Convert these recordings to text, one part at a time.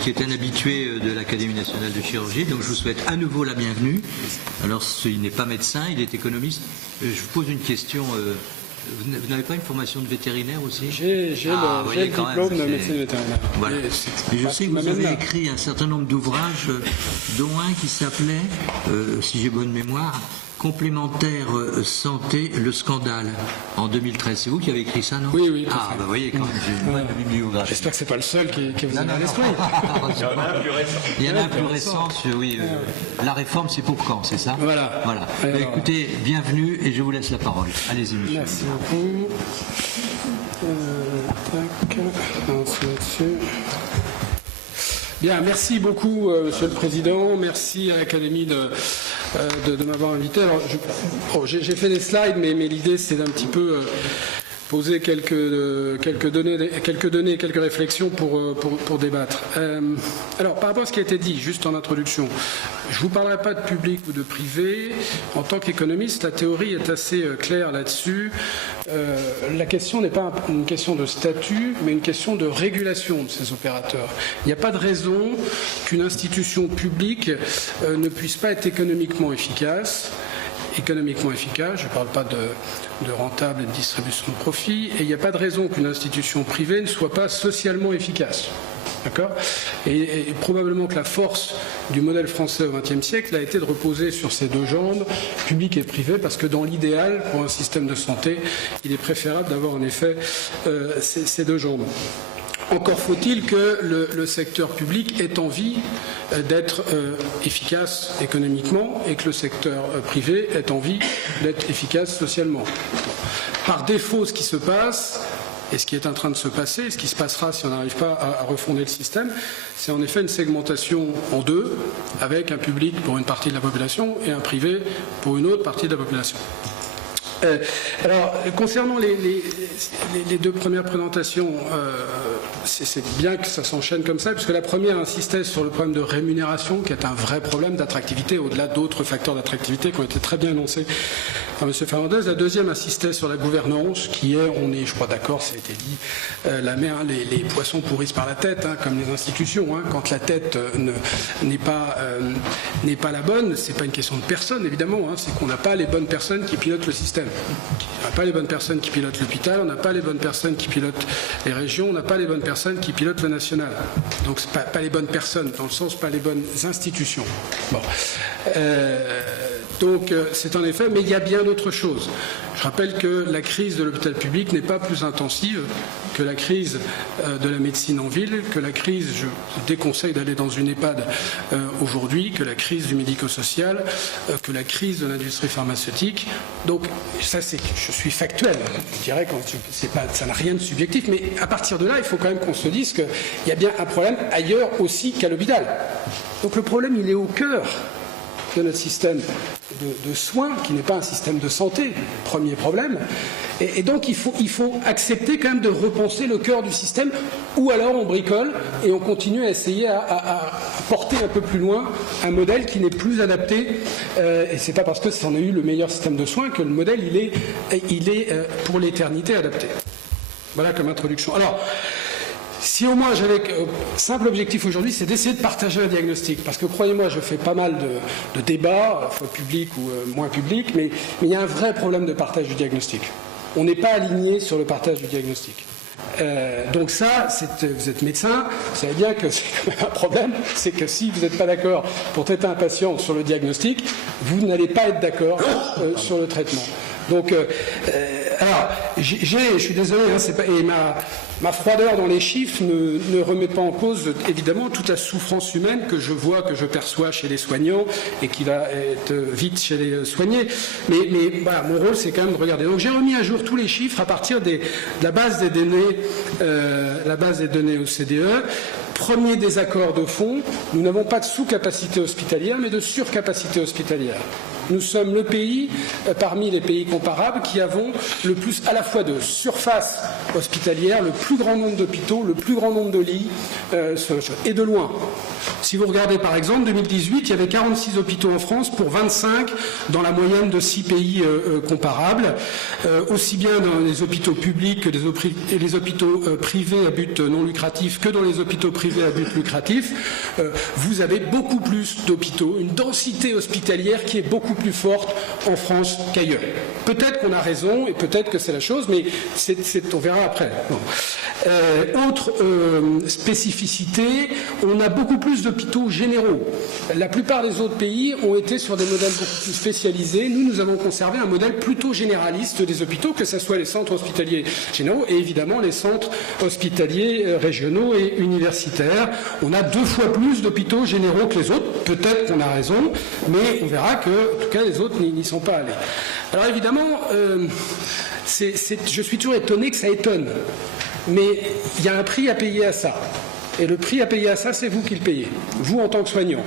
qui est un habitué de l'Académie nationale de chirurgie. Donc je vous souhaite à nouveau la bienvenue. Alors il n'est pas médecin, il est économiste. Je vous pose une question. Vous n'avez pas une formation de vétérinaire aussi? J'ai le diplôme de médecine vétérinaire. Voilà. Et je sais que vous avez écrit un certain nombre d'ouvrages, dont un qui s'appelait, si j'ai bonne mémoire, Complémentaire santé, le scandale, en 2013. C'est vous qui avez écrit ça, non? Oui. Ah, bah vous voyez, quand même, j'ai une bonne bibliographie. J'espère que c'est pas le seul qui vous a à l'esprit. Il y en a un plus récent. Il y en a un plus récent, oui. La réforme, c'est pour quand, c'est ça? Voilà. Alors, écoutez, bienvenue et je vous laisse la parole. Allez-y, monsieur. Merci beaucoup. Bien, merci beaucoup, Monsieur le Président. Merci à l'Académie de m'avoir invité. Alors, j'ai fait des slides, mais l'idée, c'est d'un petit peu poser quelques données, quelques réflexions pour débattre. Alors, par rapport à ce qui a été dit, juste en introduction, je ne vous parlerai pas de public ou de privé. En tant qu'économiste, la théorie est assez claire là-dessus. La question n'est pas une question de statut, mais une question de régulation de ces opérateurs. Il n'y a pas de raison qu'une institution publique ne puisse pas être économiquement efficace, je ne parle pas de rentable et de distribution de profit, et il n'y a pas de raison qu'une institution privée ne soit pas socialement efficace. D'accord ? Et probablement que la force du modèle français au XXe siècle a été de reposer sur ces deux jambes, public et privé, parce que dans l'idéal, pour un système de santé, il est préférable d'avoir en effet ces deux jambes. Encore faut-il que le secteur public ait envie d'être efficace économiquement et que le secteur privé ait envie d'être efficace socialement. Par défaut, ce qui se passe, et ce qui est en train de se passer, ce qui se passera si on n'arrive pas à refonder le système, c'est en effet une segmentation en deux, avec un public pour une partie de la population et un privé pour une autre partie de la population. Alors, concernant les deux premières présentations, c'est bien que ça s'enchaîne comme ça, puisque la première insistait sur le problème de rémunération, qui est un vrai problème d'attractivité, au-delà d'autres facteurs d'attractivité qui ont été très bien énoncés par M. Fernandez. La deuxième insistait sur la gouvernance, qui est, on est, je crois, d'accord, ça a été dit, la mer, les poissons pourrissent par la tête, comme les institutions. Quand la tête n'est pas la bonne, c'est pas une question de personne, évidemment, c'est qu'on n'a pas les bonnes personnes qui pilotent le système. On n'a pas les bonnes personnes qui pilotent l'hôpital, on n'a pas les bonnes personnes qui pilotent les régions, on n'a pas les bonnes personnes qui pilotent le national. Donc, c'est pas les bonnes personnes, dans le sens pas les bonnes institutions. Bon. Donc, c'est en effet, mais il y a bien d'autres choses. Je rappelle que la crise de l'hôpital public n'est pas plus intensive que la crise de la médecine en ville, que la crise, je déconseille d'aller dans une EHPAD aujourd'hui, que la crise du médico-social, que la crise de l'industrie pharmaceutique. Donc, ça, je suis factuel. Je dirais que ça n'a rien de subjectif, mais à partir de là, il faut quand même qu'on se dise qu'il y a bien un problème ailleurs aussi qu'à l'hôpital. Donc, le problème, il est au cœur de notre système de soins, qui n'est pas un système de santé, premier problème. Et donc il faut accepter quand même de repenser le cœur du système, ou alors on bricole et on continue à essayer à porter un peu plus loin un modèle qui n'est plus adapté. Et c'est pas parce que on a eu le meilleur système de soins que le modèle il est pour l'éternité adapté. Voilà comme introduction. Alors, si au moins j'avais simple objectif aujourd'hui, c'est d'essayer de partager un diagnostic. Parce que croyez-moi, je fais pas mal de débats, à la fois publics ou moins publics, mais il y a un vrai problème de partage du diagnostic. On n'est pas aligné sur le partage du diagnostic. Donc ça, vous êtes médecin, vous savez bien que c'est quand même un problème, c'est que si vous n'êtes pas d'accord pour traiter un patient sur le diagnostic, vous n'allez pas être d'accord sur le traitement. Donc, alors, je suis désolé, et ma froideur dans les chiffres ne remet pas en cause, évidemment, toute la souffrance humaine que je vois, que je perçois chez les soignants et qui va être vite chez les soignés. Mais voilà, mon rôle, c'est quand même de regarder. Donc, j'ai remis à jour tous les chiffres à partir de la base des données OCDE. Premier désaccord de fond, nous n'avons pas de sous-capacité hospitalière, mais de surcapacité hospitalière. Nous sommes le pays, parmi les pays comparables, qui avons le plus à la fois de surface hospitalière, le plus grand nombre d'hôpitaux, le plus grand nombre de lits, et de loin. Si vous regardez par exemple, 2018, il y avait 46 hôpitaux en France pour 25 dans la moyenne de 6 pays comparables, aussi bien dans les hôpitaux publics que les hôpitaux privés à but non lucratif que dans les hôpitaux privés à but lucratif. Vous avez beaucoup plus d'hôpitaux, une densité hospitalière qui est beaucoup plus forte en France qu'ailleurs. Peut-être qu'on a raison et peut-être que c'est la chose, mais on verra après. Bon. Autre spécificité, on a beaucoup plus d'hôpitaux généraux. La plupart des autres pays ont été sur des modèles beaucoup plus spécialisés. Nous avons conservé un modèle plutôt généraliste des hôpitaux, que ce soit les centres hospitaliers généraux et évidemment les centres hospitaliers régionaux et universitaires. On a 2 fois plus d'hôpitaux généraux que les autres. Peut-être qu'on a raison, mais on verra que, en tout cas, les autres n'y sont pas allés. Alors évidemment, je suis toujours étonné que ça étonne. Mais il y a un prix à payer à ça. Et le prix à payer à ça, c'est vous qui le payez. Vous en tant que soignant.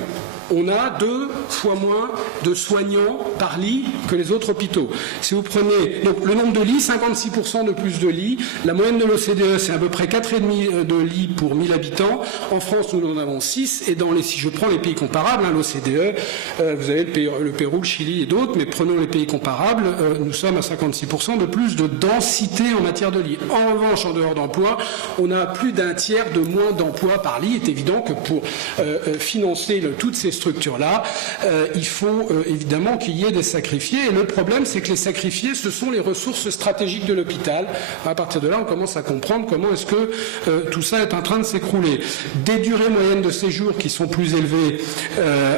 On a 2 fois moins de soignants par lit que les autres hôpitaux. Si vous prenez donc le nombre de lits, 56% de plus de lits. La moyenne de l'OCDE, c'est à peu près 4,5 de lits pour 1000 habitants. En France, nous en avons 6. Et si je prends les pays comparables, l'OCDE, vous avez le Pérou, le Chili et d'autres, mais prenons les pays comparables, nous sommes à 56% de plus de densité en matière de lits. En revanche, en dehors d'emploi, on a plus d'un tiers de moins d'emplois par lit. Il est évident que pour financer toutes ces structures-là, il faut évidemment qu'il y ait des sacrifiés. Et le problème, c'est que les sacrifiés, ce sont les ressources stratégiques de l'hôpital. À partir de là, on commence à comprendre comment est-ce que tout ça est en train de s'écrouler. Des durées moyennes de séjour qui sont plus élevées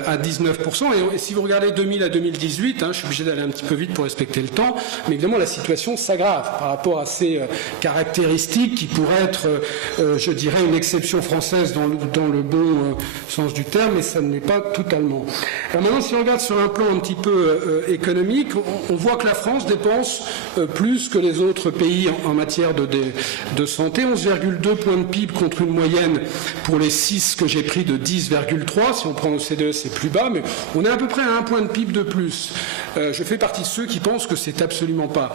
à 19%. Et si vous regardez 2000 à 2018, je suis obligé d'aller un petit peu vite pour respecter le temps, mais évidemment, la situation s'aggrave par rapport à ces caractéristiques qui pourraient être, je dirais, une exception française dans le bon sens du terme, mais ça ne l'est pas totalement. Alors maintenant, si on regarde sur un plan un petit peu économique, on voit que la France dépense plus que les autres pays en matière de santé, 11,2 points de PIB contre une moyenne pour les 6 que j'ai pris de 10,3. Si on prend l'OCDE, c'est plus bas, mais on est à peu près à 1 point de PIB de plus. Je fais partie de ceux qui pensent que c'est absolument pas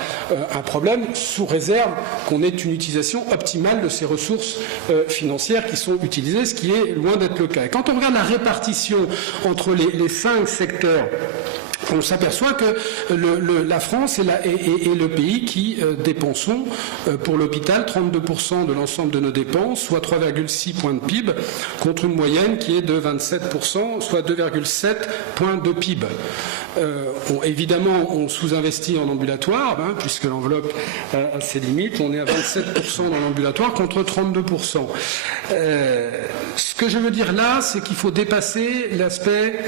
un problème, sous réserve qu'on ait une utilisation optimale de ces ressources financières qui sont utilisées, ce qui est loin d'être le cas. Et quand on regarde la répartition entre les 5 secteurs, on s'aperçoit que la France est le pays qui dépensons pour l'hôpital 32% de l'ensemble de nos dépenses, soit 3,6 points de PIB, contre une moyenne qui est de 27%, soit 2,7 points de PIB. Évidemment, on sous-investit en ambulatoire, puisque l'enveloppe a ses limites. On est à 27% dans l'ambulatoire contre 32%. Ce que je veux dire là, c'est qu'il faut dépasser l'aspect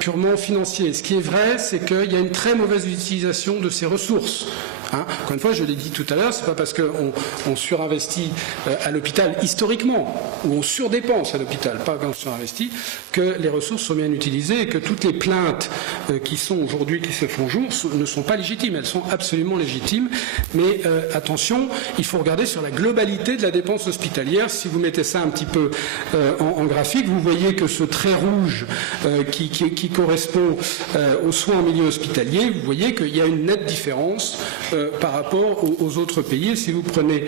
purement financier. Ce qui est vrai, c'est qu'il y a une très mauvaise utilisation de ces ressources. Encore une fois, je l'ai dit tout à l'heure, c'est pas parce qu'on surinvestit à l'hôpital historiquement, ou on surdépense à l'hôpital, pas quand on surinvestit, que les ressources sont bien utilisées et que toutes les plaintes qui sont aujourd'hui, qui se font jour, ne sont pas légitimes. Elles sont absolument légitimes, mais attention, il faut regarder sur la globalité de la dépense hospitalière. Si vous mettez ça un petit peu en graphique, vous voyez que ce trait rouge qui correspond aux soins en milieu hospitalier, vous voyez qu'il y a une nette différence par rapport aux autres pays. Et si vous prenez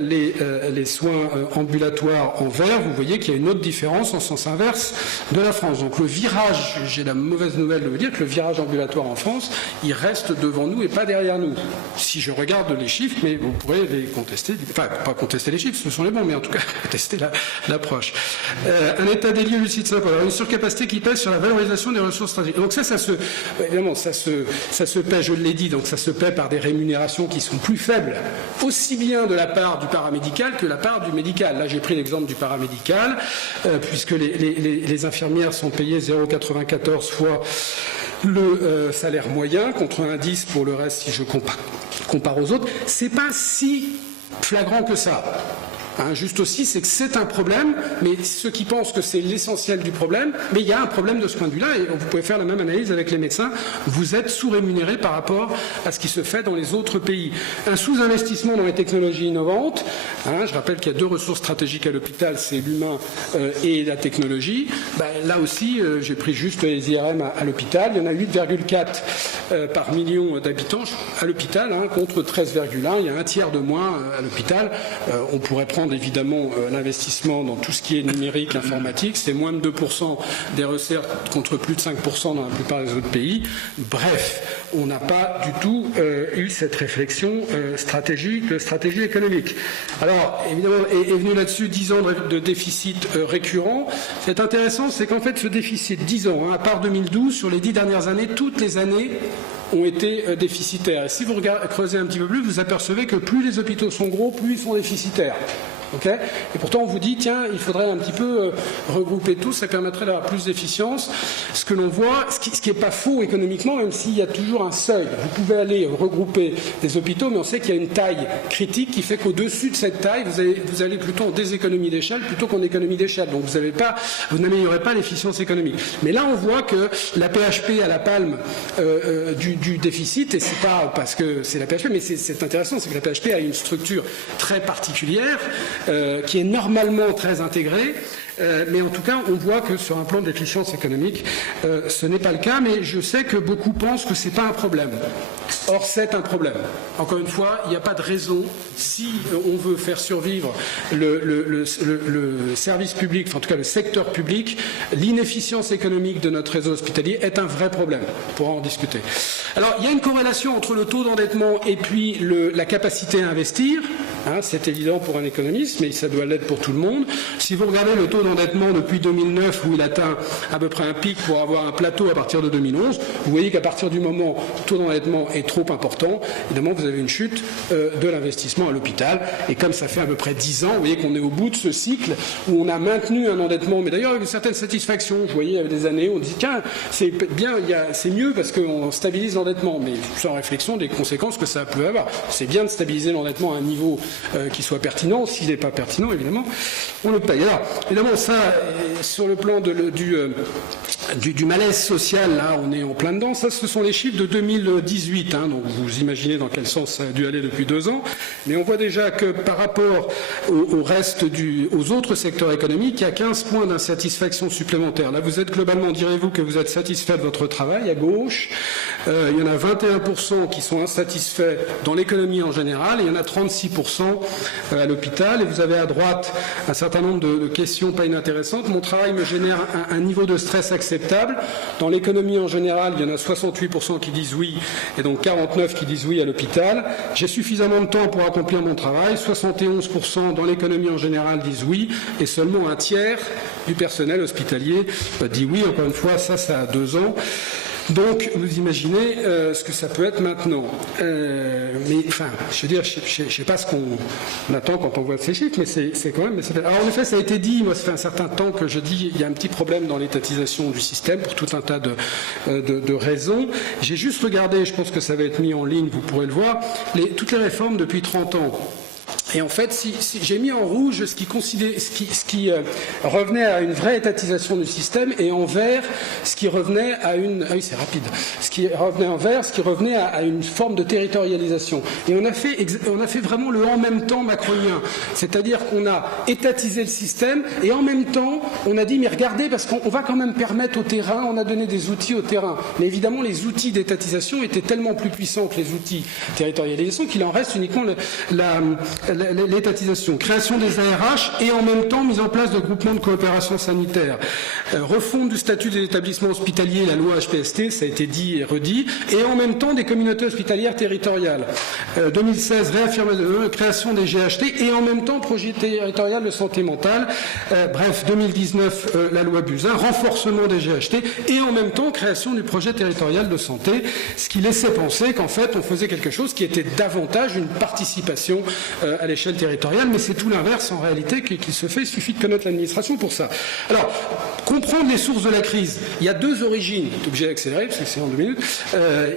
les soins ambulatoires en vert, vous voyez qu'il y a une autre différence en sens inverse de la France. Donc le virage, j'ai la mauvaise nouvelle de vous dire que le virage ambulatoire en France, il reste devant nous et pas derrière nous. Si je regarde les chiffres, mais vous pourrez les contester, enfin pas contester les chiffres, ce sont les bons, mais en tout cas tester l'approche. Un état des lieux du site Saint-Paul. Alors une surcapacité qui pèse sur la valorisation des ressources stratégiques. Donc évidemment, ça se paie, je l'ai dit, donc ça se paie par des rémunérations qui sont plus faibles, aussi bien de la part du paramédical que de la part du médical. Là, j'ai pris l'exemple du paramédical, puisque les infirmières sont payées 0,94 fois le salaire moyen, contre 1,10 pour le reste si je compare aux autres. C'est pas si flagrant que ça. hein. Juste aussi, c'est que c'est un problème, mais ceux qui pensent que c'est l'essentiel du problème, mais il y a un problème de ce point de vue-là, et vous pouvez faire la même analyse avec les médecins. Vous êtes sous-rémunérés par rapport à ce qui se fait dans les autres pays. Un sous-investissement dans les technologies innovantes, hein, je rappelle qu'il y a 2 ressources stratégiques à l'hôpital, c'est l'humain et la technologie. Là aussi, j'ai pris juste les IRM à l'hôpital, il y en a 8,4 par million d'habitants à l'hôpital, hein, contre 13,1, il y a un tiers de moins à l'hôpital. On pourrait prendre évidemment l'investissement dans tout ce qui est numérique, informatique, c'est moins de 2% des recettes contre plus de 5% dans la plupart des autres pays. Bref, on n'a pas du tout eu cette réflexion stratégie économique. Alors, évidemment, est venu là-dessus 10 ans de déficit récurrent. C'est intéressant, c'est qu'en fait, ce déficit, 10 ans, hein, à part 2012, sur les 10 dernières années, toutes les années ont été déficitaires. Et si vous creusez un petit peu plus, vous apercevez que plus les hôpitaux sont gros, plus ils sont déficitaires. Okay, et pourtant, on vous dit, tiens, il faudrait un petit peu regrouper tout, ça permettrait d'avoir plus d'efficience. Ce que l'on voit, ce qui n'est pas faux économiquement, même s'il y a toujours un seuil. Vous pouvez aller regrouper des hôpitaux, mais on sait qu'il y a une taille critique qui fait qu'au-dessus de cette taille, vous allez plutôt en déséconomie d'échelle plutôt qu'en économie d'échelle. Donc vous n'améliorez pas l'efficience économique. Mais là, on voit que la PHP a la palme du déficit, et c'est pas parce que c'est la PHP, mais c'est intéressant, c'est que la PHP a une structure très particulière, qui est normalement très intégrée, mais en tout cas, on voit que sur un plan d'efficience économique, ce n'est pas le cas, mais je sais que beaucoup pensent que ce n'est pas un problème. Or, c'est un problème. Encore une fois, il n'y a pas de raison, si on veut faire survivre le service public, enfin, en tout cas le secteur public, l'inefficience économique de notre réseau hospitalier est un vrai problème. On pourra en discuter. Alors, il y a une corrélation entre le taux d'endettement et puis la capacité à investir. Hein, c'est évident pour un économiste, mais ça doit l'être pour tout le monde. Si vous regardez le taux d'endettement depuis 2009, où il atteint à peu près un pic pour avoir un plateau à partir de 2011, vous voyez qu'à partir du moment où le taux d'endettement est trop important, évidemment, vous avez une chute de l'investissement à l'hôpital. Et comme ça fait à peu près 10 ans, vous voyez qu'on est au bout de ce cycle où on a maintenu un endettement, mais d'ailleurs avec une certaine satisfaction. Vous voyez, il y avait des années, on dit, tiens, c'est bien, c'est mieux parce qu'on stabilise l'endettement, mais sans réflexion des conséquences que ça peut avoir. C'est bien de stabiliser l'endettement à un niveau qui soit pertinent. S'il n'est pas pertinent, évidemment, on le paye. Alors, évidemment, ça, sur le plan du malaise social, là, on est en plein dedans. Ça, ce sont les chiffres de 2018. Hein, donc, vous imaginez dans quel sens ça a dû aller depuis 2 ans. Mais on voit déjà que par rapport au reste aux autres secteurs économiques, il y a 15 points d'insatisfaction supplémentaire. Là, vous êtes globalement, direz-vous que vous êtes satisfait de votre travail à gauche. Il y en a 21% qui sont insatisfaits dans l'économie en général. Et il y en a 36% à l'hôpital. Et vous avez à droite un certain nombre de questions pas inintéressantes. Mon travail me génère un niveau de stress acceptable. Dans l'économie en général, il y en a 68% qui disent oui, et donc 49% qui disent oui à l'hôpital. J'ai suffisamment de temps pour accomplir mon travail. 71% dans l'économie en général disent oui, et seulement un tiers du personnel hospitalier dit oui. Encore une fois, ça a 2 ans. Donc, vous imaginez ce que ça peut être maintenant. Mais, enfin, je veux dire, je ne sais pas ce qu'on attend quand on voit ces chiffres, mais c'est quand même... Alors, en effet, ça a été dit, moi, ça fait un certain temps que je dis il y a un petit problème dans l'étatisation du système pour tout un tas de raisons. J'ai juste regardé, je pense que ça va être mis en ligne, vous pourrez le voir, toutes les réformes depuis 30 ans. Et en fait, si j'ai mis en rouge ce qui revenait à une vraie étatisation du système, et en vert ce qui revenait à une... Ah oui, c'est rapide. Ce qui revenait en vert, ce qui revenait à une forme de territorialisation. Et on a fait vraiment le en même temps macronien. C'est-à-dire qu'on a étatisé le système, et en même temps, on a dit, mais regardez, parce qu'on va quand même permettre au terrain, on a donné des outils au terrain. Mais évidemment, les outils d'étatisation étaient tellement plus puissants que les outils territorialisation qu'il en reste uniquement l'étatisation, création des ARH et en même temps mise en place de groupements de coopération sanitaire, refonte du statut des établissements hospitaliers, la loi HPST, ça a été dit et redit, et en même temps des communautés hospitalières territoriales. 2016, création des GHT et en même temps projet territorial de santé mentale. Bref, 2018, 2019, la loi Buzyn, renforcement des GHT, et en même temps, création du projet territorial de santé, ce qui laissait penser qu'en fait, on faisait quelque chose qui était davantage une participation à l'échelle territoriale, mais c'est tout l'inverse en réalité qui se fait. Il suffit de connaître l'administration pour ça. Alors, comprendre les sources de la crise. Il y a deux origines. Je suis obligé d'accélérer parce que c'est en 2 minutes.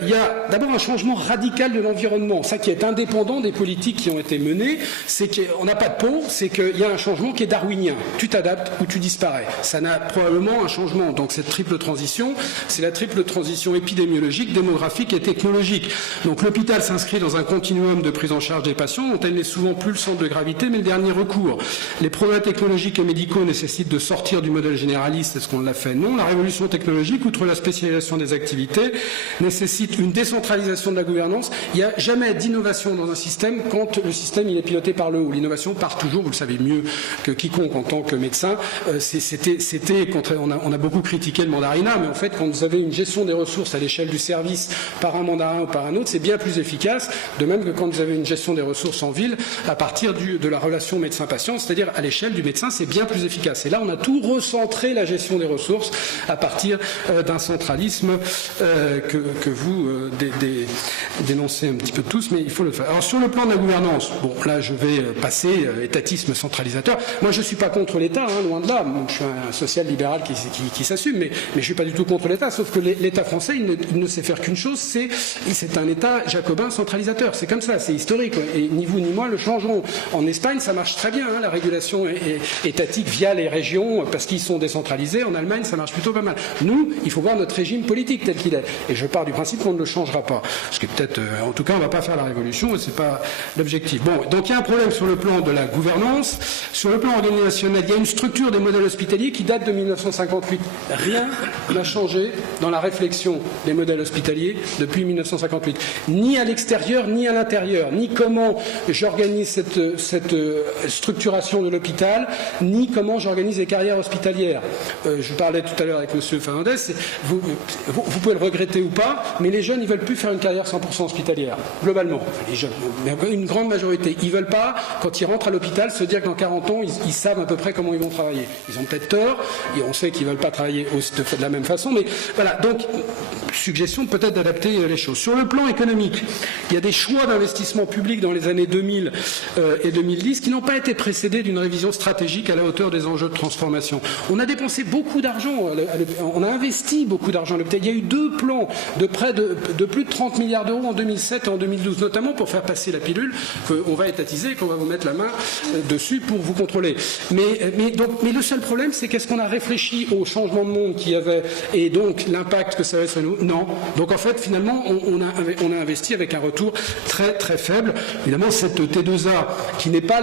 Il y a d'abord un changement radical de l'environnement. Ça qui est indépendant des politiques qui ont été menées, c'est qu'on n'a pas de pont, c'est qu'il y a un changement qui est darwinien. Tu t'adaptes ou tu disparais. Ça n'a probablement un changement. Donc cette triple transition, c'est la triple transition épidémiologique, démographique et technologique. Donc l'hôpital s'inscrit dans un continuum de prise en charge des patients dont elle n'est souvent plus le centre de gravité, mais le dernier recours. Les progrès technologiques et médicaux nécessitent de sortir du modèle généraliste. Est-ce qu'on l'a fait? Non. La révolution technologique, outre la spécialisation des activités, nécessite une décentralisation de la gouvernance. Il n'y a jamais d'innovation dans un système quand le système il est piloté par le haut. L'innovation part toujours, vous le savez mieux que quiconque en tant que médecin. On a beaucoup critiqué le mandarinat, mais en fait, quand vous avez une gestion des ressources à l'échelle du service par un mandarin ou par un autre, c'est bien plus efficace. De même que quand vous avez une gestion des ressources en ville à partir de la relation médecin-patient, c'est-à-dire à l'échelle du médecin, c'est bien plus efficace. Et là, on a tout recentré la gestion des ressources à partir d'un centralisme que vous dénoncez un petit peu tous, mais il faut le faire. Alors sur le plan de la gouvernance, bon là je vais passer étatisme centralisateur. Moi je ne suis pas contre l'État, loin de là. Je suis un social-libéral qui s'assume, mais je ne suis pas du tout contre l'État, sauf que l'État français il ne sait faire qu'une chose, c'est un État jacobin centralisateur. C'est comme ça, c'est historique. Et ni vous ni moi le changeons. En Espagne ça marche très bien, la régulation étatique via les régions, parce qu'ils sont décentralisés. En Allemagne ça marche plutôt pas mal. Nous, il faut voir notre régime politique tel qu'il est. Et je pars du principe qu'on ne le changera pas. Parce que peut-être, en tout cas, on ne va pas faire la révolution et ce n'est pas l'objectif. Bon, donc il y a un problème sur le plan de la gouvernance. Sur le plan organisationnel, il y a une structure des modèles hospitaliers qui date de 1958. Rien n'a changé dans la réflexion des modèles hospitaliers depuis 1958. Ni à l'extérieur, ni à l'intérieur. Ni comment j'organise cette structuration de l'hôpital, ni comment j'organise les carrières hospitalières. Je parlais tout à l'heure avec M. Fernandez, vous pouvez le regretter ou pas, mais les jeunes, ils ne veulent plus faire une carrière 100% hospitalière, globalement. Les jeunes, mais une grande majorité. Ils ne veulent pas, quand ils rentrent à l'hôpital, se dire que dans 40 ans, ils savent à peu près comment ils vont travailler. Ils ont peut-être tort, et on sait qu'ils ne veulent pas travailler de la même façon, mais voilà. Donc, suggestion peut-être d'adapter les choses. Sur le plan économique, il y a des choix d'investissement public dans les années 2000 et 2010 qui n'ont pas été précédés d'une révision stratégique à la hauteur des enjeux de transformation. On a dépensé beaucoup d'argent, on a investi beaucoup d'argent à l'hôpital. Il y a eu 2 plans de près de plus de 30 milliards d'euros en 2007 et en 2012, notamment pour faire passer la pilule qu'on va étatiser, qu'on va vous mettre la main dessus pour vous contrôler. Mais le seul problème, c'est qu'est-ce qu'on a réfléchi au changement de monde qu'il y avait et donc l'impact que ça avait sur nous? Non. Donc en fait, finalement, on a investi avec un retour très très faible. Évidemment, cette T2A, qui n'est pas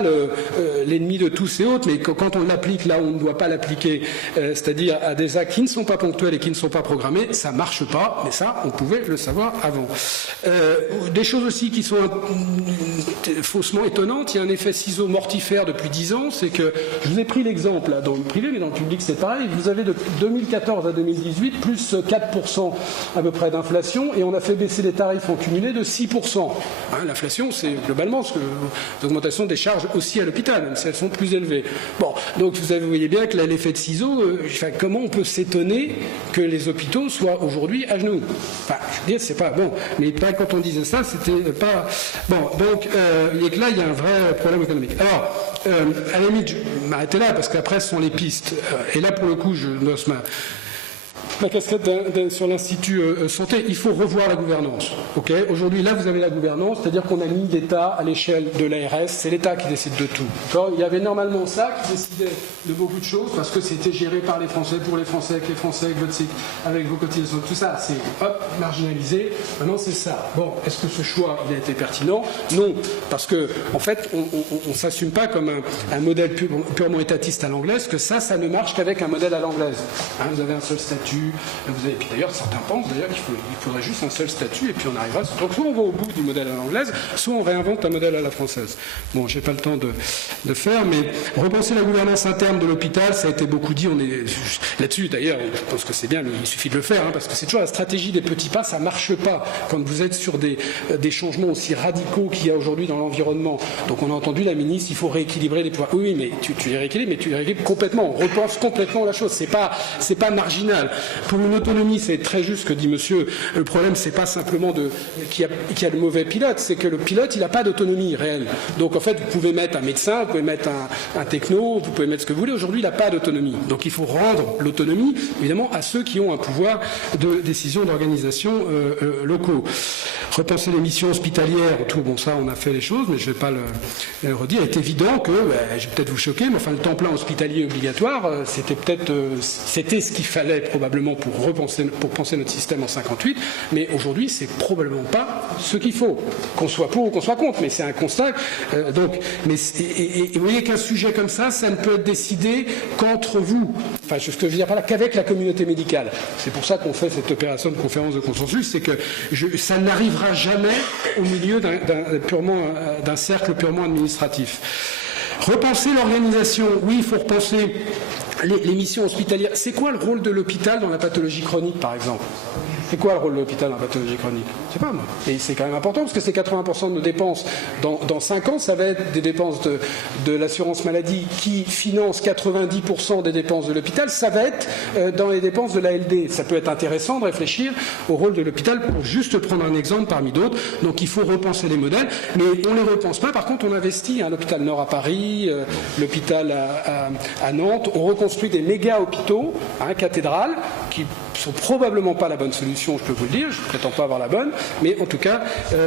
l'ennemi de tous et autres, mais quand on l'applique là où on ne doit pas l'appliquer, c'est-à-dire à des actes qui ne sont pas ponctuels et qui ne sont pas programmés, ça marche pas, mais ça, on pouvait le savoir avant. Des choses aussi qui sont faussement étonnantes, il y a un effet ciseau mortifère depuis 10 ans, c'est que, je vous ai pris l'exemple dans le privé, mais dans le public c'est pareil, vous avez de 2014 à 2018, plus 4% à peu près d'inflation, et on a fait baisser les tarifs en cumulé de 6%. L'inflation, c'est globalement l'augmentation des charges aussi à l'hôpital, même si elles sont plus élevées. Bon, donc vous voyez bien que l'effet de ciseau, comment on peut s'étonner que les hôpitaux soient aujourd'hui à genoux? Enfin, je veux dire, c'est pas bon, mais pas quand on disait ça, c'était pas bon. Donc, il y a que là, il y a un vrai problème économique. Alors, à la limite, je vais m'arrêter là parce qu'après, ce sont les pistes. Et là, pour le coup, je noce ma casquette sur l'Institut Santé, il faut revoir la gouvernance. Okay, aujourd'hui, là, vous avez la gouvernance, c'est-à-dire qu'on a mis l'État à l'échelle de l'ARS, c'est l'État qui décide de tout. Il y avait normalement ça qui décidait de beaucoup de choses, parce que c'était géré par les Français, pour les Français, avec les Français, avec votre cycle, avec vos cotisations, tout ça, c'est marginalisé. Maintenant, c'est ça. Bon, est-ce que ce choix, il a été pertinent? Non, parce que, en fait, on ne s'assume pas comme un modèle purement étatiste à l'anglaise, que ça ne marche qu'avec un modèle à l'anglaise. Vous avez un seul statut, statut. Et puis d'ailleurs, certains pensent d'ailleurs qu'il faudrait juste un seul statut et puis on arrivera. Donc soit on va au bout du modèle à l'anglaise, soit on réinvente un modèle à la française. Bon, j'ai pas le temps de faire, mais repenser la gouvernance interne de l'hôpital, ça a été beaucoup dit. On est là-dessus d'ailleurs. Je pense que c'est bien, mais il suffit de le faire, parce que c'est toujours la stratégie des petits pas. Ça marche pas quand vous êtes sur des changements aussi radicaux qu'il y a aujourd'hui dans l'environnement. Donc on a entendu la ministre, il faut rééquilibrer les pouvoirs. Oui, mais tu les rééquilibres, mais tu les rééquilibres complètement. On repense complètement la chose. C'est pas marginal. Pour une autonomie, c'est très juste ce que dit monsieur. Le problème, c'est pas simplement qu'il y a le mauvais pilote, c'est que le pilote, il n'a pas d'autonomie réelle. Donc en fait, vous pouvez mettre un médecin, vous pouvez mettre un techno, vous pouvez mettre ce que vous voulez. Aujourd'hui, il n'a pas d'autonomie. Donc il faut rendre l'autonomie, évidemment, à ceux qui ont un pouvoir de décision d'organisation locaux. Repenser les missions hospitalières, tout, bon, ça, on a fait les choses, mais je ne vais pas le redire. Il est évident que, je vais peut-être vous choquer, mais enfin, le temps plein hospitalier obligatoire, c'était ce qu'il fallait probablement pour penser notre système en 58, mais aujourd'hui, c'est probablement pas ce qu'il faut, qu'on soit pour ou qu'on soit contre, mais c'est un constat. Vous voyez qu'un sujet comme ça ne peut être décidé qu'entre vous. Enfin, ce que je veux dire par là, qu'avec la communauté médicale. C'est pour ça qu'on fait cette opération de conférence de consensus, c'est que ça n'arrivera jamais au milieu d'un cercle purement administratif. Repenser l'organisation. Oui, il faut repenser les missions hospitalières. C'est quoi le rôle de l'hôpital dans la pathologie chronique, par exemple ? C'est quoi le rôle de l'hôpital dans la pathologie chronique ? Je sais pas, moi. Et c'est quand même important parce que c'est 80% de nos dépenses. Dans 5 ans, ça va être des dépenses de l'assurance maladie qui finance 90% des dépenses de l'hôpital. Ça va être dans les dépenses de l'ALD. Ça peut être intéressant de réfléchir au rôle de l'hôpital pour juste prendre un exemple parmi d'autres. Donc il faut repenser les modèles, mais on ne les repense pas. Par contre, on investit. L'hôpital Nord à Paris, l'hôpital à Nantes. On reconstruit des méga-hôpitaux, cathédrales, qui sont probablement pas la bonne solution, je peux vous le dire, je ne prétends pas avoir la bonne, mais en tout cas,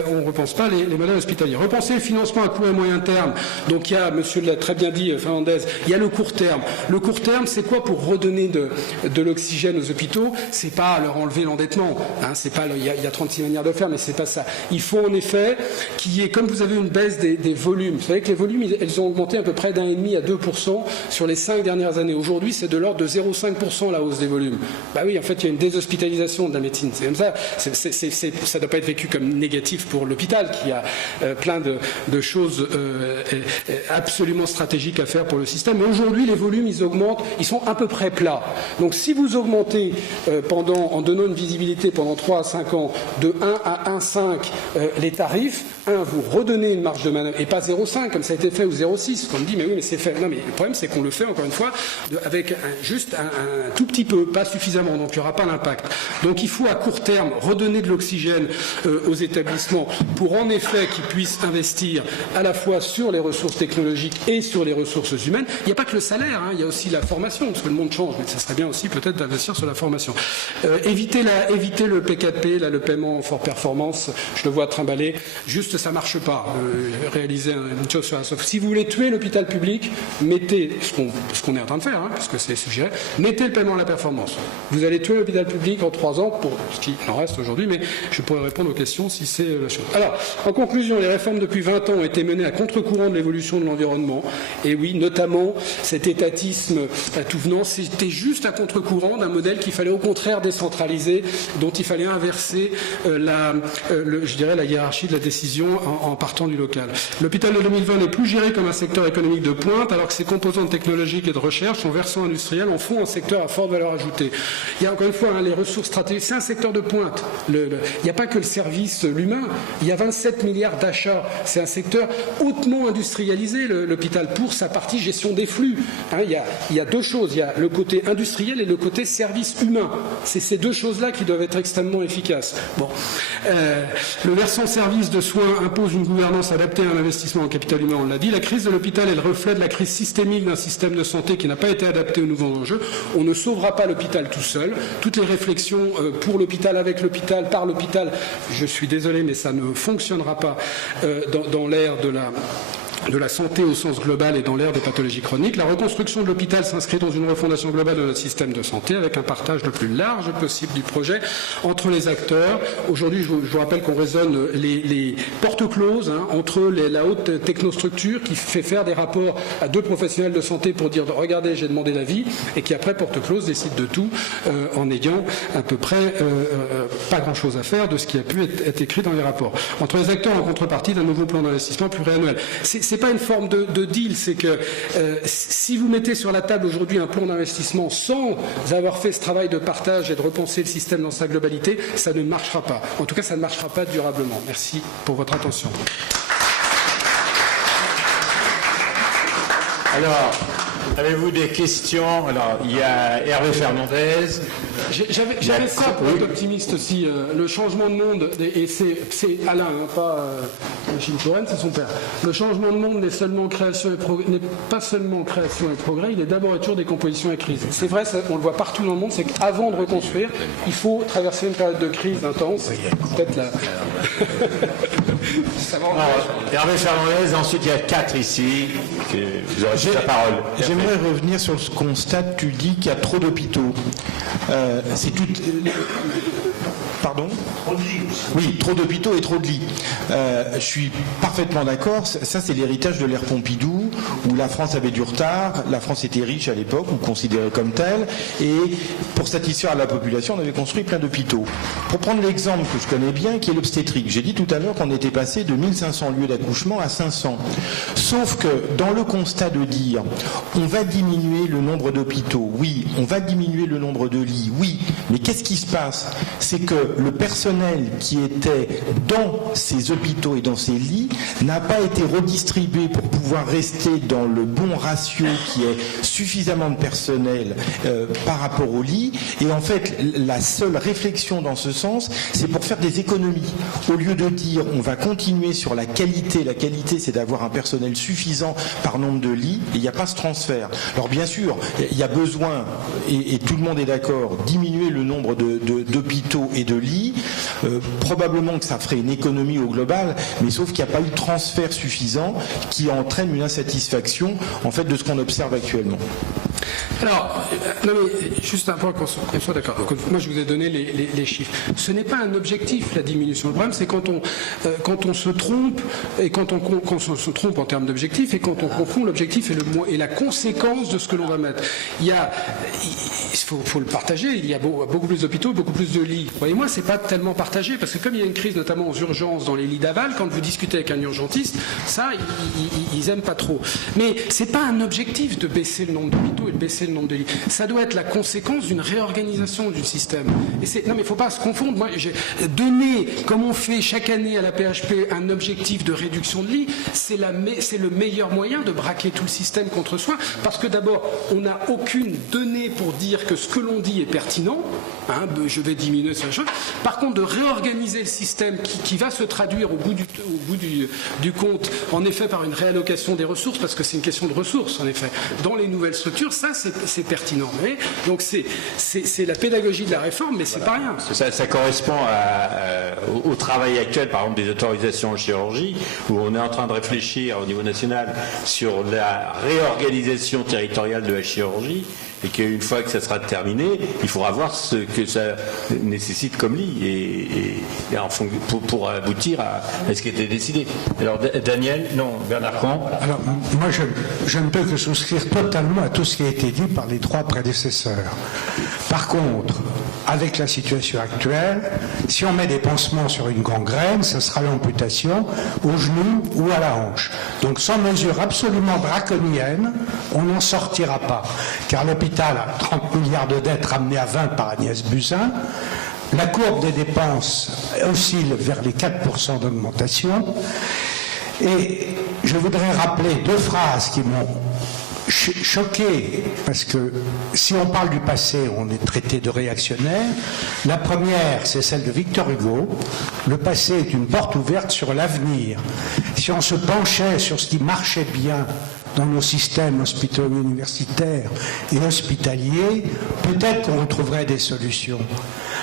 on ne repense pas les modèles hospitaliers. Repenser le financement à court et moyen terme. Donc il y a, monsieur l'a très bien dit, Fernandez, il y a le court terme. Le court terme, c'est quoi pour redonner de l'oxygène aux hôpitaux ? C'est pas leur enlever l'endettement. C'est pas, il y a 36 manières de faire, mais c'est pas ça. Il faut en effet qu'il y ait, comme vous avez une baisse des volumes, vous savez que les volumes, elles ont augmenté à peu près d'1,5 à 2% sur les 5 dernières années. Aujourd'hui, c'est de l'ordre de 0,5% la hausse des volumes. Bah oui, en fait, il y a une déshospitalisation de la médecine. C'est comme ça. Ça ne doit pas être vécu comme négatif pour l'hôpital, qui a plein de choses absolument stratégiques à faire pour le système. Mais aujourd'hui, les volumes, ils augmentent, ils sont à peu près plats. Donc si vous augmentez en donnant une visibilité pendant 3 à 5 ans de 1 à 1,5 les tarifs, vous redonnez une marge de manœuvre, et pas 0,5 comme ça a été fait, ou 0,6. On me dit, mais oui, mais c'est fait. Non, mais le problème, c'est qu'on le fait, encore une fois, avec juste un tout petit peu, pas suffisamment, donc il n'y aura pas l'impact. Donc il faut à court terme redonner de l'oxygène aux établissements pour en effet qu'ils puissent investir à la fois sur les ressources technologiques et sur les ressources humaines. Il n'y a pas que le salaire, il y a aussi la formation, parce que le monde change, mais ça serait bien aussi peut-être d'investir sur la formation. Éviter le PKP, le paiement en fort performance, je le vois trimballer, juste ça marche pas. Réaliser une chose sur la soft. Si vous voulez tuer l'hôpital public, mettez ce qu'on est en train de faire, parce que c'est suggéré, mettez le paiement à la performance. Vous allez tuer l'hôpital public en 3 ans, pour ce qui en reste aujourd'hui, mais je pourrais répondre aux questions si c'est la chose. Alors, en conclusion, les réformes depuis 20 ans ont été menées à contre-courant de l'évolution de l'environnement, et oui, notamment cet étatisme tout venant, c'était juste à contre-courant d'un modèle qu'il fallait au contraire décentraliser, dont il fallait inverser la hiérarchie de la décision en partant du local. L'hôpital de 2020 n'est plus géré comme un secteur économique de pointe, alors que ses composantes technologiques et de recherche, son versant industriel, en font un secteur à forte valeur ajoutée. Il y a encore une fois les ressources stratégiques, c'est un secteur de pointe. Il n'y a pas que le service, l'humain, il y a 27 milliards d'achats. C'est un secteur hautement industrialisé, l'hôpital, pour sa partie gestion des flux. Il y a deux choses, il y a le côté industriel et le côté service humain. C'est ces deux choses-là qui doivent être extrêmement efficaces. Bon. Le versant service de soins impose une gouvernance adaptée à un investissement en capital humain, on l'a dit. La crise de l'hôpital est le reflet de la crise systémique d'un système de santé qui n'a pas été adapté aux nouveaux enjeux. On ne sauvera pas l'hôpital tout seul. Toutes les réflexions pour l'hôpital, avec l'hôpital, par l'hôpital, je suis désolé, mais ça ne fonctionnera pas dans l'ère de la santé au sens global et dans l'ère des pathologies chroniques. La reconstruction de l'hôpital s'inscrit dans une refondation globale de notre système de santé avec un partage le plus large possible du projet entre les acteurs. Aujourd'hui, je vous rappelle qu'on raisonne les portes closes entre la haute technostructure qui fait faire des rapports à 2 professionnels de santé pour dire « regardez, j'ai demandé l'avis » et qui après porte close décide de tout en ayant à peu près pas grand-chose à faire de ce qui a pu être écrit dans les rapports. Entre les acteurs en contrepartie d'un nouveau plan d'investissement pluriannuel. C'est pas une forme de deal, c'est que si vous mettez sur la table aujourd'hui un plan d'investissement sans avoir fait ce travail de partage et de repenser le système dans sa globalité, ça ne marchera pas. En tout cas, ça ne marchera pas durablement. Merci pour votre attention. Alors, avez-vous des questions? Alors, il y a Hervé Fernandez. J'avais ça pour être optimiste aussi. Le changement de monde, et c'est Alain, pas Chine Touraine, c'est son père. Le changement de monde n'est pas seulement création et progrès, il est d'abord et toujours décomposition et crise. C'est vrai, on le voit partout dans le monde, c'est qu'avant de reconstruire, il faut traverser une période de crise intense. Peut-être là. Hervé Fernandez, ensuite il y a 4 ici. Vous aurez la parole. J'aimerais revenir sur ce constat. Tu dis qu'il y a trop d'hôpitaux. C'est tout. Pardon ? Trop de lits. Oui, trop d'hôpitaux et trop de lits. Je suis parfaitement d'accord. Ça, c'est l'héritage de l'ère Pompidou, où la France avait du retard. La France était riche à l'époque, ou considérée comme telle. Et pour satisfaire la population, on avait construit plein d'hôpitaux. Pour prendre l'exemple que je connais bien, qui est l'obstétrique. J'ai dit tout à l'heure qu'on était passé de 1500 lieux d'accouchement à 500. Sauf que dans le constat de dire on va diminuer le nombre d'hôpitaux, oui, on va diminuer le nombre de lits, oui, mais qu'est-ce qui se passe? C'est que le personnel qui était dans ces hôpitaux et dans ces lits n'a pas été redistribué pour pouvoir rester dans le bon ratio qui est suffisamment de personnel par rapport aux lits. Et en fait, la seule réflexion dans ce sens, c'est pour faire des économies. Au lieu de dire on va continuer sur la qualité c'est d'avoir un personnel suffisant par nombre de lits, et il n'y a pas ce transfert. Alors bien sûr, il y a besoin, et tout le monde est d'accord, diminuer le nombre d'hôpitaux et de lits, probablement que ça ferait une économie au global, mais sauf qu'il n'y a pas eu de transfert suffisant qui entraîne une insatisfaction en fait de ce qu'on observe actuellement. Alors, non mais juste un point qu'on soit d'accord. Moi, je vous ai donné les chiffres. Ce n'est pas un objectif, la diminution. Le problème, c'est quand on se trompe, et quand on se trompe en termes d'objectif, et quand on confond l'objectif et la conséquence de ce que l'on va mettre. Il faut le partager. Il y a beaucoup plus d'hôpitaux, beaucoup plus de lits. Voyez-moi, c'est pas tellement partagé, parce que comme il y a une crise, notamment aux urgences, dans les lits d'aval, quand vous discutez avec un urgentiste, ça, ils aiment pas trop. Mais c'est pas un objectif de baisser le nombre d'hôpitaux et de baisser le nombre de lits. Ça doit être la conséquence d'une réorganisation du système. Non, mais il ne faut pas se confondre. Moi, j'ai donné, comme on fait chaque année à la PHP, un objectif de réduction de lits, c'est le meilleur moyen de braquer tout le système contre soi, parce que d'abord, on n'a aucune donnée pour dire que ce que l'on dit est pertinent. Je vais diminuer cette chose. Par contre, de réorganiser le système qui va se traduire au bout du compte, en effet, par une réallocation des ressources, parce que c'est une question de ressources, en effet, dans les nouvelles structures, ça, c'est pertinent. Donc, c'est la pédagogie de la réforme, mais c'est pas rien. Ça correspond au travail actuel, par exemple, des autorisations en chirurgie, où on est en train de réfléchir au niveau national sur la réorganisation territoriale de la chirurgie, et qu'une fois que ça sera terminé, il faudra voir ce que ça nécessite comme lit et pour aboutir à ce qui était décidé. Alors Daniel, non, Bernard Camp. Alors moi je ne peux que souscrire totalement à tout ce qui a été dit par les 3 prédécesseurs. Par contre, avec la situation actuelle, si on met des pansements sur une gangrène, ce sera l'amputation au genou ou à la hanche. Donc sans mesure absolument draconienne, on n'en sortira pas. Car l'hôpital a 30 milliards de dettes ramenées à 20 par Agnès Buzyn. La courbe des dépenses oscille vers les 4% d'augmentation. Et je voudrais rappeler 2 phrases qui m'ont choqué, parce que si on parle du passé, on est traité de réactionnaire. La première, c'est celle de Victor Hugo. Le passé est une porte ouverte sur l'avenir. Si on se penchait sur ce qui marchait bien dans nos systèmes hospitalo-universitaires et hospitaliers, peut-être qu'on retrouverait des solutions.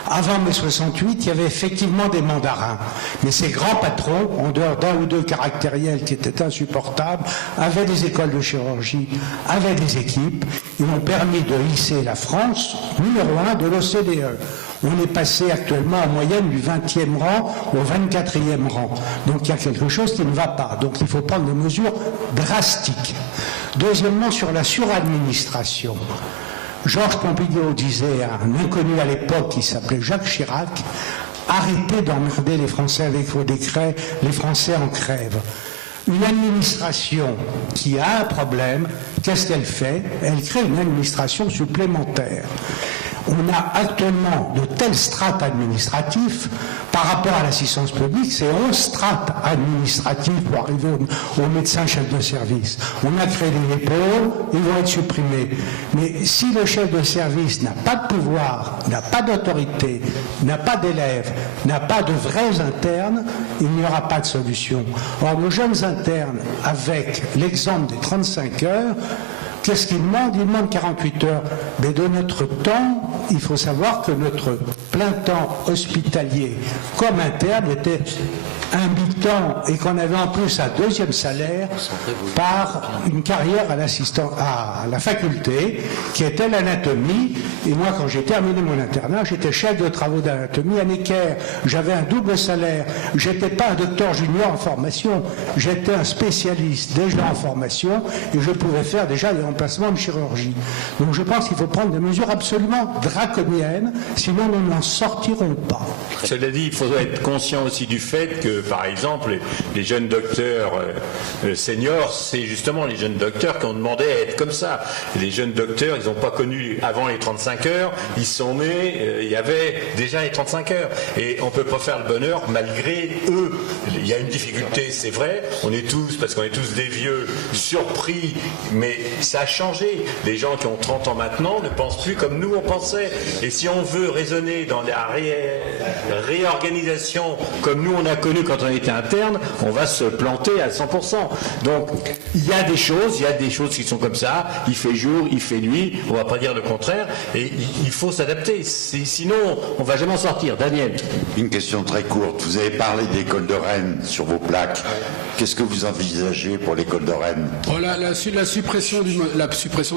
Avant mai 68, il y avait effectivement des mandarins. Mais ces grands patrons, en dehors d'un ou deux caractériels qui étaient insupportables, avaient des écoles de chirurgie, avaient des équipes. Ils ont permis de hisser la France numéro 1 de l'OCDE. On est passé actuellement en moyenne du 20e rang au 24e rang. Donc il y a quelque chose qui ne va pas. Donc il faut prendre des mesures drastiques. Deuxièmement, sur la suradministration. Georges Pompidou disait à un inconnu à l'époque qui s'appelait Jacques Chirac, arrêtez d'emmerder les Français avec vos décrets, les Français en crèvent. Une administration qui a un problème, qu'est-ce qu'elle fait? Elle crée une administration supplémentaire. On a actuellement de telles strates administratives par rapport à l'assistance publique, c'est 11 strates administratives pour arriver au médecin chef de service. On a créé des pôles, ils vont être supprimés. Mais si le chef de service n'a pas de pouvoir, n'a pas d'autorité, n'a pas d'élèves, n'a pas de vrais internes, il n'y aura pas de solution. Or, nos jeunes internes, avec l'exemple des 35 heures, qu'est-ce qu'ils demandent? Ils demandent 48 heures. Mais de notre temps, il faut savoir que notre plein temps hospitalier comme interne était un mi-temps et qu'on avait en plus un deuxième salaire par une carrière à la faculté qui était l'anatomie. Et moi, quand j'ai terminé mon internat, j'étais chef de travaux d'anatomie à Necker. J'avais un double salaire. J'étais pas un docteur junior en formation. J'étais un spécialiste déjà en formation et je pouvais faire déjà des remplacements de chirurgie. Donc je pense qu'il faut prendre des mesures absolument draconiennes, sinon nous n'en sortirons pas. Cela dit, il faudrait être conscient aussi du fait que, par exemple, les jeunes docteurs seniors, c'est justement les jeunes docteurs qui ont demandé à être comme ça. Les jeunes docteurs, ils n'ont pas connu avant les 35 heures, ils sont nés, il y avait déjà les 35 heures. Et on ne peut pas faire le bonheur malgré eux. Il y a une difficulté, c'est vrai, on est tous, parce qu'on est tous des vieux, surpris, mais ça a changé. Les gens qui ont 30 ans maintenant ne pensent plus comme nous on pensait. Et si on veut raisonner dans la réorganisation comme nous on a connu quand on était interne, on va se planter à 100%. Donc il y a des choses qui sont comme ça, il fait jour, il fait nuit, on ne va pas dire le contraire, et il faut s'adapter. Sinon, on ne va jamais en sortir. Daniel. Une question très courte. Vous avez parlé de l'école de Rennes sur vos plaques. Qu'est-ce que vous envisagez pour l'école de Rennes? La suppression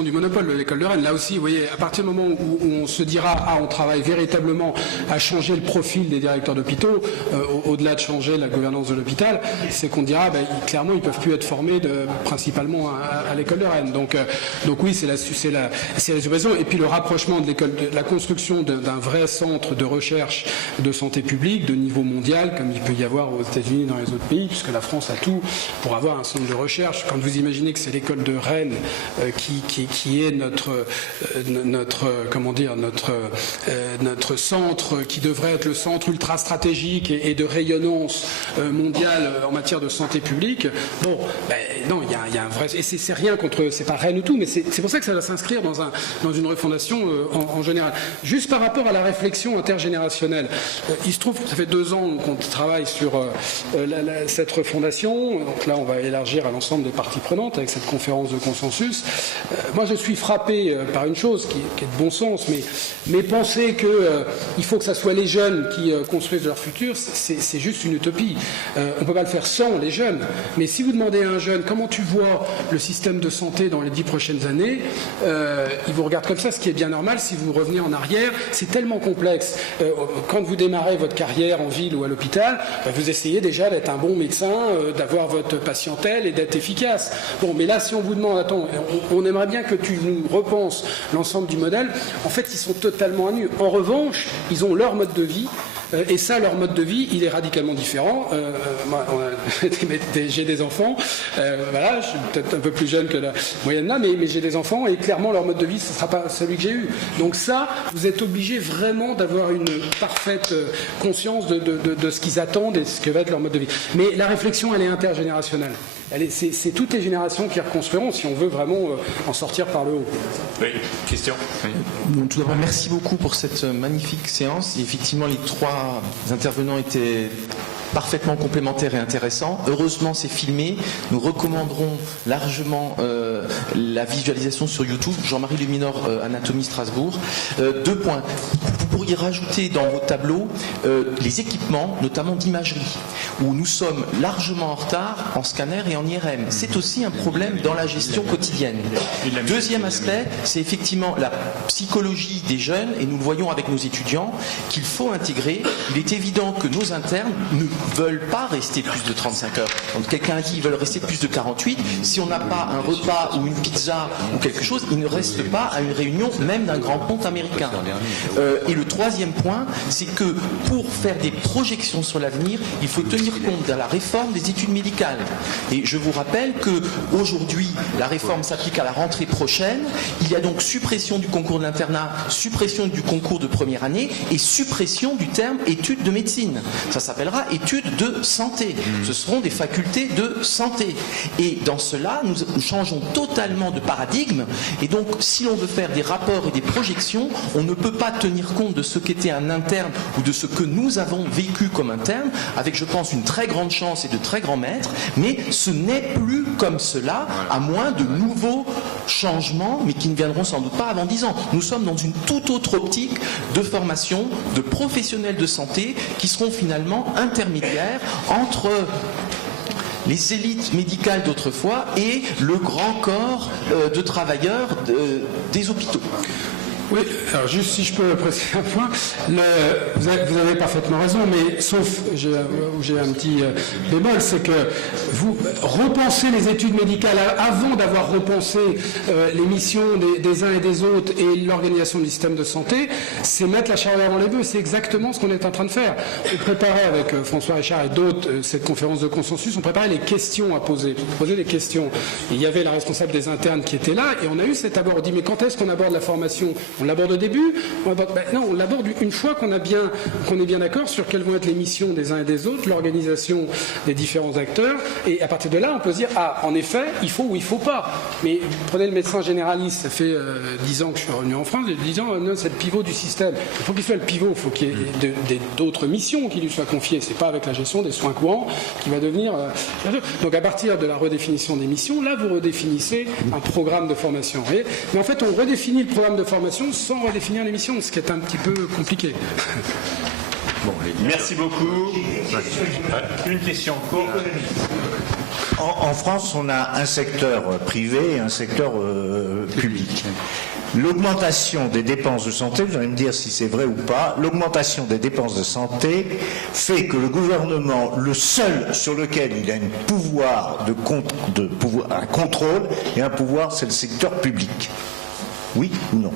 du monopole de l'école de Rennes, là aussi, vous voyez, à partir du moment où on se dira on travaille véritablement à changer le profil des directeurs d'hôpitaux, au-delà de changer la gouvernance de l'hôpital, c'est qu'on dira clairement ils ne peuvent plus être formés principalement à l'école de Rennes. Donc oui, c'est la suppression. Et puis le rapprochement de l'école, la construction d'un vrai centre de recherche de santé publique de niveau mondial, comme il peut y avoir aux États-Unis et dans les autres pays, puisque la France a tout pour avoir un centre de recherche. Quand vous imaginez que c'est l'école de Rennes qui est notre centre, qui devrait être le centre ultra stratégique et de rayonnance mondiale en matière de santé publique, non, il y a un vrai... Et c'est rien contre... C'est pas Rennes ou tout, mais c'est pour ça que ça va s'inscrire dans une refondation en général. Juste par rapport à la réflexion intergénérationnelle, il se trouve que ça fait 2 ans qu'on travaille sur cette refondation. Donc là, on va élargir à l'ensemble des parties prenantes avec cette conférence de consensus. Moi, je suis frappé par une chose qui est de bon sens, mais penser qu'il faut que ça soit les jeunes qui construisent leur futur, c'est juste une utopie. On ne peut pas le faire sans les jeunes. Mais si vous demandez à un jeune comment tu vois le système de santé dans les 10 prochaines années, il vous regarde comme ça, ce qui est bien normal. Si vous revenez en arrière, c'est tellement complexe. Quand vous démarrez votre carrière en ville ou à l'hôpital, vous essayez déjà d'être un bon médecin, d'avoir votre patientèle et d'être efficace. Bon, mais là, si on vous demande, attends, on aimerait bien que tu nous repenses l'ensemble du modèle, en fait, ils sont totalement à nu. En revanche, ils ont leur mode de vie. Et ça, leur mode de vie, il est radicalement différent. J'ai des enfants, voilà, je suis peut-être un peu plus jeune que la moyenne là, mais j'ai des enfants et clairement leur mode de vie, ce ne sera pas celui que j'ai eu. Donc ça, vous êtes obligé vraiment d'avoir une parfaite conscience de ce qu'ils attendent et ce que va être leur mode de vie. Mais la réflexion, elle est intergénérationnelle. C'est toutes les générations qui reconstruiront si on veut vraiment en sortir par le haut. Oui, question. Oui. Bon, tout d'abord, merci beaucoup pour cette magnifique séance. Et effectivement, les 3 intervenants étaient parfaitement complémentaires et intéressants. Heureusement, c'est filmé. Nous recommanderons largement la visualisation sur YouTube. Jean-Marie Luminor, Anatomie Strasbourg. 2 points. pourriez rajouter dans vos tableaux les équipements, notamment d'imagerie, où nous sommes largement en retard en scanner et en IRM. C'est aussi un problème dans la gestion quotidienne. Deuxième aspect, c'est effectivement la psychologie des jeunes, et nous le voyons avec nos étudiants, qu'il faut intégrer. Il est évident que nos internes ne veulent pas rester plus de 35 heures. Quand quelqu'un dit qu'ils veulent rester plus de 48, si on n'a pas un repas ou une pizza ou quelque chose, ils ne restent pas à une réunion même d'un grand compte américain. Et le troisième point, c'est que pour faire des projections sur l'avenir, il faut tenir compte de la réforme des études médicales. Et je vous rappelle qu'aujourd'hui, la réforme s'applique à la rentrée prochaine. Il y a donc suppression du concours de l'internat, suppression du concours de première année et suppression du terme études de médecine. Ça s'appellera études de santé. Ce seront des facultés de santé. Et dans cela, nous changeons totalement de paradigme. Et donc, si l'on veut faire des rapports et des projections, on ne peut pas tenir compte de ce qu'était un interne ou de ce que nous avons vécu comme interne, avec, je pense, une très grande chance et de très grands maîtres, mais ce n'est plus comme cela, à moins de nouveaux changements, mais qui ne viendront sans doute pas avant 10 ans. Nous sommes dans une toute autre optique de formation de professionnels de santé qui seront finalement intermédiaires entre les élites médicales d'autrefois et le grand corps de travailleurs des hôpitaux. Oui, alors juste si je peux préciser un point, vous avez parfaitement raison, mais sauf, j'ai un petit bémol, c'est que vous repensez les études médicales avant d'avoir repensé les missions des uns et des autres et l'organisation du système de santé, c'est mettre la charrue avant les bœufs, c'est exactement ce qu'on est en train de faire. On préparait avec François Richard et d'autres cette conférence de consensus, on préparait les questions à poser, poser des questions. Et il y avait la responsable des internes qui était là, et on a eu cet abord, on dit mais quand est-ce qu'on aborde la formation ? On l'aborde au début, on l'aborde une fois qu'on est bien d'accord sur quelles vont être les missions des uns et des autres, l'organisation des différents acteurs, et à partir de là, on peut se dire, ah, en effet, il faut ou il ne faut pas. Mais prenez le médecin généraliste, ça fait 10 ans que je suis revenu en France, et 10 ans, non, c'est le pivot du système. Il faut qu'il soit le pivot, il faut qu'il y ait d'autres missions qui lui soient confiées. C'est pas avec la gestion des soins courants qui va devenir... Donc à partir de la redéfinition des missions, là, vous redéfinissez un programme de formation. Mais en fait, on redéfinit le programme de formation sans redéfinir les missions, ce qui est un petit peu compliqué. Bon, merci beaucoup. Une question courte. En France, on a un secteur privé et un secteur public. L'augmentation des dépenses de santé, vous allez me dire si c'est vrai ou pas, l'augmentation des dépenses de santé fait que le gouvernement, le seul sur lequel il a un pouvoir un contrôle et un pouvoir, c'est le secteur public. Oui ou non?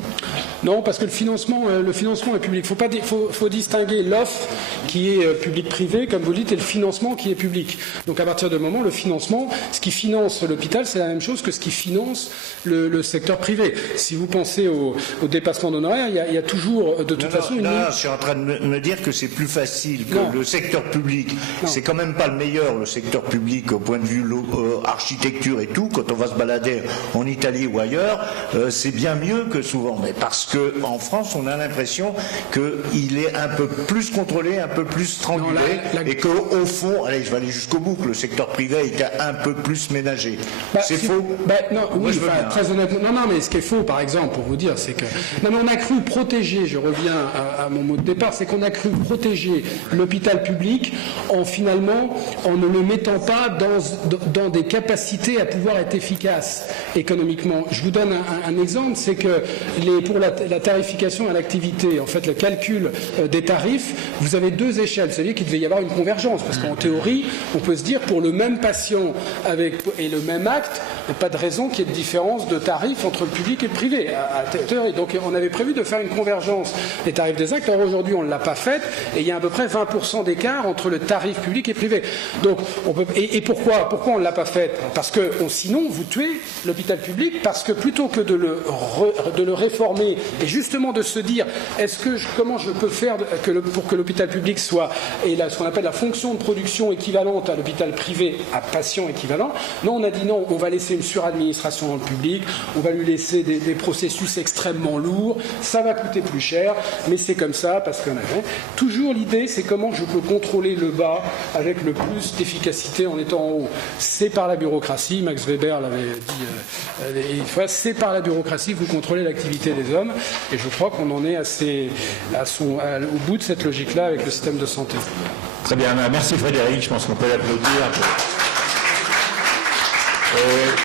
Non, parce que le financement est public. Il faut distinguer l'offre qui est public-privé, comme vous le dites, et le financement qui est public. Donc à partir de moment, le financement, ce qui finance l'hôpital, c'est la même chose que ce qui finance le secteur privé. Si vous pensez au dépassement d'honoraires, il y a toujours, de toute façon... Non, je suis en train de me dire que c'est plus facile que le secteur public. C'est quand même pas le meilleur, le secteur public, au point de vue architecture et tout. Quand on va se balader en Italie ou ailleurs, c'est bien mieux que souvent. Mais parce qu'en France, on a l'impression qu'il est un peu plus contrôlé, un peu plus strangulé, et qu'au fond, allez, je vais aller jusqu'au bout, que le secteur privé est un peu plus ménagé. C'est faux? Très honnêtement. Non, mais ce qui est faux, par exemple, pour vous dire, c'est que... Non, mais on a cru protéger, je reviens à mon mot de départ, c'est qu'on a cru protéger l'hôpital public en ne le mettant pas dans des capacités à pouvoir être efficace économiquement. Je vous donne un exemple, c'est que pour la tarification à l'activité, en fait, le calcul des tarifs, vous avez deux échelles. C'est-à-dire qu'il devait y avoir une convergence, parce qu'en théorie, on peut se dire pour le même patient et le même acte, il n'y a pas de raison qu'il y ait de différence de tarifs entre le public et le privé. Donc on avait prévu de faire une convergence des tarifs des actes. Or aujourd'hui, on ne l'a pas faite, et il y a à peu près 20% d'écart entre le tarif public et privé. Donc pourquoi on ne l'a pas faite? Parce que sinon, vous tuez l'hôpital public, parce que plutôt que de le réformer et justement de se dire comment je peux faire pour que l'hôpital public soit ce qu'on appelle la fonction de production équivalente à l'hôpital privé à patient équivalent. Non, on a dit non, on va laisser une suradministration dans le public, on va lui laisser des processus extrêmement lourds, ça va coûter plus cher, mais c'est comme ça parce qu'on avait toujours l'idée, c'est comment je peux contrôler le bas avec le plus d'efficacité en étant en haut. C'est par la bureaucratie, Max Weber l'avait dit une fois, c'est par la bureaucratie que vous contrôler l'activité des hommes. Et je crois qu'on en est au bout de cette logique-là avec le système de santé. Très bien, merci Frédéric, je pense qu'on peut l'applaudir.